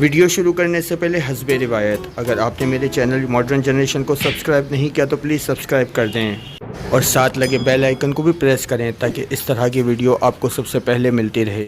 Video शुरू करने से पहले हस्बे रिवायत, अगर आपने मेरे चैनल मॉडर्न जनरेशन को सब्सक्राइब नहीं किया तो प्लीज़ सब्सक्राइब कर दें और साथ लगे बेल आइकन को भी प्रेस करें ताकि इस तरह की वीडियो आपको सबसे पहले मिलती रहे।